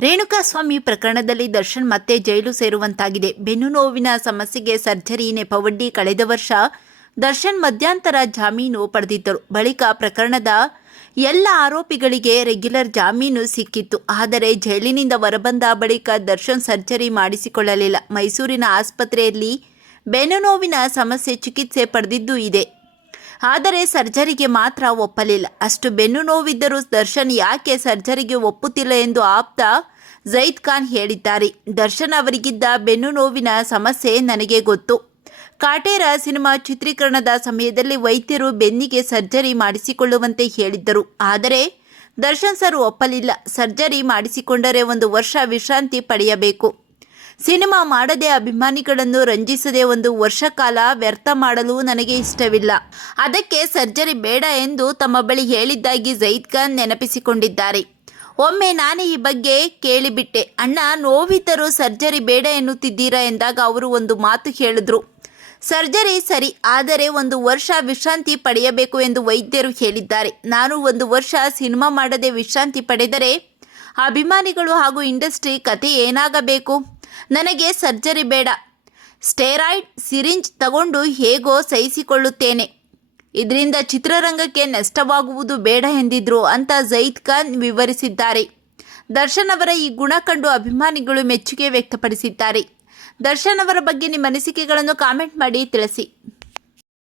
ರೇಣುಕಾಸ್ವಾಮಿ ಪ್ರಕರಣದಲ್ಲಿ ದರ್ಶನ್ ಮತ್ತೆ ಜೈಲು ಸೇರುವಂತಾಗಿದೆ. ಬೆನ್ನು ನೋವಿನ ಸಮಸ್ಯೆಗೆ ಸರ್ಜರಿ ನೆಪವಡ್ಡಿ ಕಳೆದ ವರ್ಷ ದರ್ಶನ್ ಮಧ್ಯಂತರ ಜಾಮೀನು ಪಡೆದಿದ್ದರು. ಬಳಿಕ ಪ್ರಕರಣದ ಎಲ್ಲ ಆರೋಪಿಗಳಿಗೆ ರೆಗ್ಯುಲರ್ ಜಾಮೀನು ಸಿಕ್ಕಿತ್ತು. ಆದರೆ ಜೈಲಿನಿಂದ ಹೊರಬಂದ ಬಳಿಕ ದರ್ಶನ್ ಸರ್ಜರಿ ಮಾಡಿಸಿಕೊಳ್ಳಲಿಲ್ಲ. ಮೈಸೂರಿನ ಆಸ್ಪತ್ರೆಯಲ್ಲಿ ಬೆನ್ನು ನೋವಿನ ಸಮಸ್ಯೆ ಚಿಕಿತ್ಸೆ ಪಡೆದಿದ್ದೂ ಇದೆ. ಆದರೆ ಸರ್ಜರಿಗೆ ಮಾತ್ರ ಒಪ್ಪಲಿಲ್ಲ. ಅಷ್ಟು ಬೆನ್ನು ನೋವಿದ್ದರೂ ದರ್ಶನ್ ಯಾಕೆ ಸರ್ಜರಿಗೆ ಒಪ್ಪುತ್ತಿಲ್ಲ ಎಂದು ಆಪ್ತ ಜೈದ್ ಖಾನ್ ಹೇಳಿದ್ದಾರೆ. ದರ್ಶನ್ ಅವರಿಗಿದ್ದ ಬೆನ್ನು ನೋವಿನ ಸಮಸ್ಯೆ ನನಗೆ ಗೊತ್ತು. ಕಾಟೇರ ಸಿನಿಮಾ ಚಿತ್ರೀಕರಣದ ಸಮಯದಲ್ಲಿ ವೈದ್ಯರು ಬೆನ್ನಿಗೆ ಸರ್ಜರಿ ಮಾಡಿಸಿಕೊಳ್ಳುವಂತೆ ಹೇಳಿದ್ದರು. ಆದರೆ ದರ್ಶನ್ ಸರ್ ಒಪ್ಪಲಿಲ್ಲ. ಸರ್ಜರಿ ಮಾಡಿಸಿಕೊಂಡರೆ ಒಂದು ವರ್ಷ ವಿಶ್ರಾಂತಿ ಪಡೆಯಬೇಕು. ಸಿನಿಮಾ ಮಾಡದೆ ಅಭಿಮಾನಿಗಳನ್ನು ರಂಜಿಸದೆ ಒಂದು ವರ್ಷ ಕಾಲ ವ್ಯರ್ಥ ಮಾಡಲು ನನಗೆ ಇಷ್ಟವಿಲ್ಲ. ಅದಕ್ಕೆ ಸರ್ಜರಿ ಬೇಡ ಎಂದು ತಮ್ಮ ಬಳಿ ಹೇಳಿದ್ದಾಗಿ ಜೈದ್ ಖಾನ್ ನೆನಪಿಸಿಕೊಂಡಿದ್ದಾರೆ. ಒಮ್ಮೆ ನಾನು ಈ ಬಗ್ಗೆ ಕೇಳಿಬಿಟ್ಟೆ. ಅಣ್ಣ ನೋವಿದ್ದರೂ ಸರ್ಜರಿ ಬೇಡ ಎನ್ನುತ್ತಿದ್ದೀರಾ? ಎಂದಾಗ ಅವರು ಒಂದು ಮಾತು ಹೇಳಿದ್ರು. ಸರ್ಜರಿ ಸರಿ, ಆದರೆ ಒಂದು ವರ್ಷ ವಿಶ್ರಾಂತಿ ಪಡೆಯಬೇಕು ಎಂದು ವೈದ್ಯರು ಹೇಳಿದ್ದಾರೆ. ನಾನು ಒಂದು ವರ್ಷ ಸಿನಿಮಾ ಮಾಡದೆ ವಿಶ್ರಾಂತಿ ಪಡೆದರೆ ಅಭಿಮಾನಿಗಳು ಹಾಗೂ ಇಂಡಸ್ಟ್ರಿ ಕತೆ ಏನಾಗಬೇಕು? ನನಗೆ ಸರ್ಜರಿ ಬೇಡ. ಸ್ಟೆರಾಯ್ಡ್, ಸಿರಿಂಜ್ ತಗೊಂಡು ಹೇಗೋ ಸಹಿಸಿಕೊಳ್ಳುತ್ತೇನೆ. ಇದರಿಂದ ಚಿತ್ರರಂಗಕ್ಕೆ ನಷ್ಟವಾಗುವುದು ಬೇಡ ಎಂದಿದ್ರು ಅಂತ ಜೈದ್ ಖಾನ್ ವಿವರಿಸಿದ್ದಾರೆ. ದರ್ಶನ್ ಅವರ ಈ ಗುಣ ಕಂಡು ಅಭಿಮಾನಿಗಳು ಮೆಚ್ಚುಗೆ ವ್ಯಕ್ತಪಡಿಸಿದ್ದಾರೆ. ದರ್ಶನ್ ಅವರ ಬಗ್ಗೆ ನಿಮ್ಮ ಅನಿಸಿಕೆಗಳನ್ನು ಕಾಮೆಂಟ್ ಮಾಡಿ ತಿಳಿಸಿ.